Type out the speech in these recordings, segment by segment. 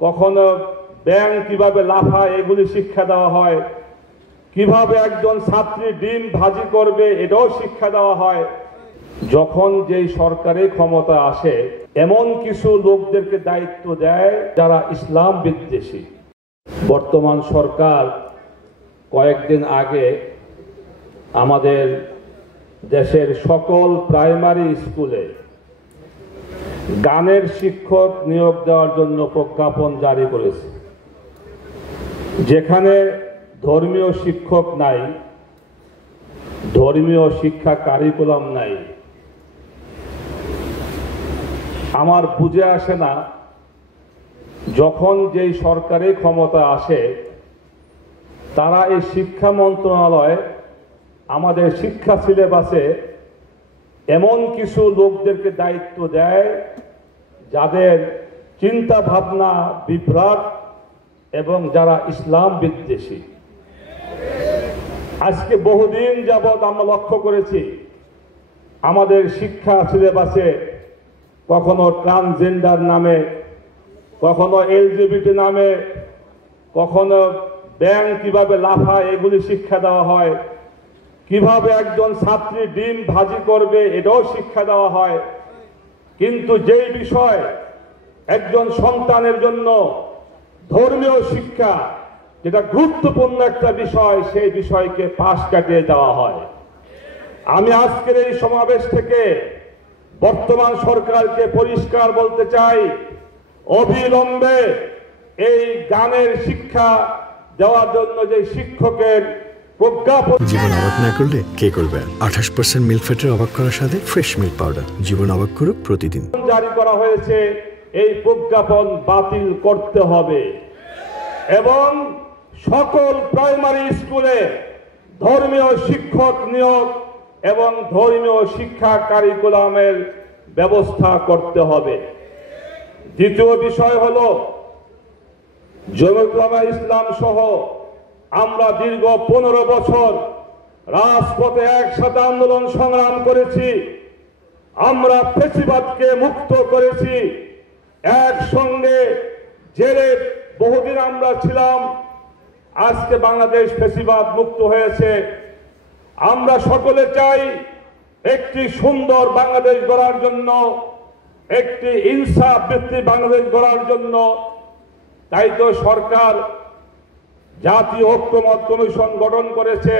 কখনো ব্যাঙ কিভাবে লাফায় এগুলি শিক্ষা দেওয়া হয়, কিভাবে একজন ছাত্রী ডিম ভাজি করবে এটাও শিক্ষা দেওয়া হয়। যখন যেই সরকারের ক্ষমতা আসে এমন কিছু লোকদেরকে দায়িত্ব দেয় যারা ইসলাম বিদ্বেষী। বর্তমান সরকার কয়েকদিন আগে আমাদের দেশের সকল প্রাইমারি স্কুলে গানের শিক্ষক নিয়োগ দেওয়ার জন্য প্রজ্ঞাপন জারি করেছে। যেখানে ধর্মীয় শিক্ষক নাই, ধর্মীয় শিক্ষা কারিকুলাম নাই, আমার বুঝে আসে না যখন যেই সরকারি ক্ষমতা আসে তারা এই শিক্ষা মন্ত্রণালয় আমাদের শিক্ষা সিলেবাসে এমন কিছু লোকদেরকে দায়িত্ব দেয় যাদের চিন্তা ভাবনা বিভ্রাট এবং যারা ইসলাম বিদ্বেষী। আজকে বহুদিন যাবৎ আমরা লক্ষ্য করেছি আমাদের শিক্ষা সিলেবাসে কখনো ট্রান্সজেন্ডার নামে, কখনো এলজিবিটি নামে, কখনো ব্যাঙ কিভাবে লাফায় এগুলি শিক্ষা দেওয়া হয়, কিভাবে একজন ছাত্রী ডিম ভাজি করবে এটাও শিক্ষা দেওয়া হয়। কিন্তু যেই বিষয় একজন সন্তানের জন্য ধর্মীয় শিক্ষা, যেটা গুরুত্বপূর্ণ একটা বিষয়, সেই বিষয়কে পাশ কাটিয়ে দেওয়া হয়। আমি আজকের এই সমাবেশ থেকে বর্তমান সরকারকে পরিষ্কার বলতে চাই, অবিলম্বে এই গানের শিক্ষা দেওয়ার জন্য যে শিক্ষকের প্রজ্ঞাপন। জীবন অবাক না করলে কে করবে? 28% মিল্ক ফ্যাটের অবাক করার সাথে ফ্রেশ মিল্ক পাউডার। জীবন অবাক করুক প্রতিদিন। জারি করা হয়েছে, এই প্রজ্ঞাপন বাতিল করতে হবে এবং সকল প্রাইমারি স্কুলে ধর্মীয় শিক্ষক নিয়োগ এবং ধর্মীয় শিক্ষা কারিকুলামের ব্যবস্থা করতে হবে। দ্বিতীয় বিষয় হলো জমিয়তুল উলামা ইসলাম সহ আমরা দীর্ঘ 15 বছর রাজপথে একসাথে আন্দোলন সংগ্রাম করেছি। আমরা ফ্যাসিবাদকে মুক্ত করেছি, একসঙ্গে জেলে বহুদিন আমরা ছিলাম। আজকে বাংলাদেশ ফ্যাসিবাদ মুক্ত হয়েছে। আমরা সকলে চাই একটি সুন্দর বাংলাদেশ গড়ার জন্য, একটি ইনসাফ ভিত্তিক বাংলাদেশ গড়ার জন্য। তাই তো সরকার জাতীয় ঐক্যমত্য কমিশন গঠন করেছে।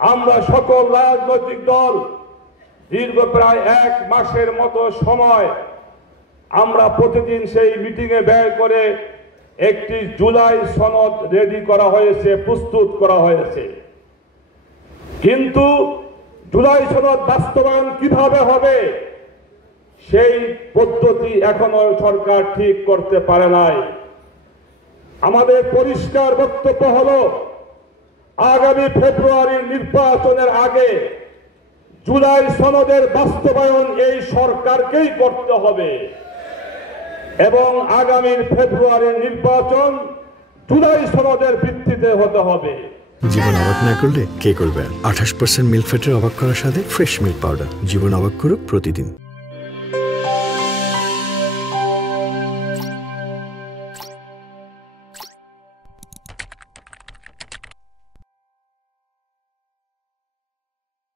আমরা সকল রাজনৈতিক দল দীর্ঘ প্রায় 1 মাসের মতো সময় আমরা প্রতিদিন সেই মিটিংয়ে ব্যয় করে একটি জুলাই সনদ রেডি করা হয়েছে, প্রস্তুত করা হয়েছে। কিন্তু জুলাই সনদ বাস্তবায়ন কিভাবে হবে সেই পদ্ধতি এখনো সরকার ঠিক করতে পারে নাই। আমাদের পরিষ্কার বক্তব্য হলো আগামী ফেব্রুয়ারির নির্বাচনের আগে জুলাই সনদের বাস্তবায়ন এই সরকারকেই করতে হবে এবং আগামীর ফেব্রুয়ারির নির্বাচন জুলাই সনদের ভিত্তিতে হতে হবে। জীবন অবাক না করলে কে করবে? 28% মিল্ক ফ্যাটের অবাক করার সাথে ফ্রেশ মিল্ক পাউডার। জীবন অবাক করুক প্রতিদিন।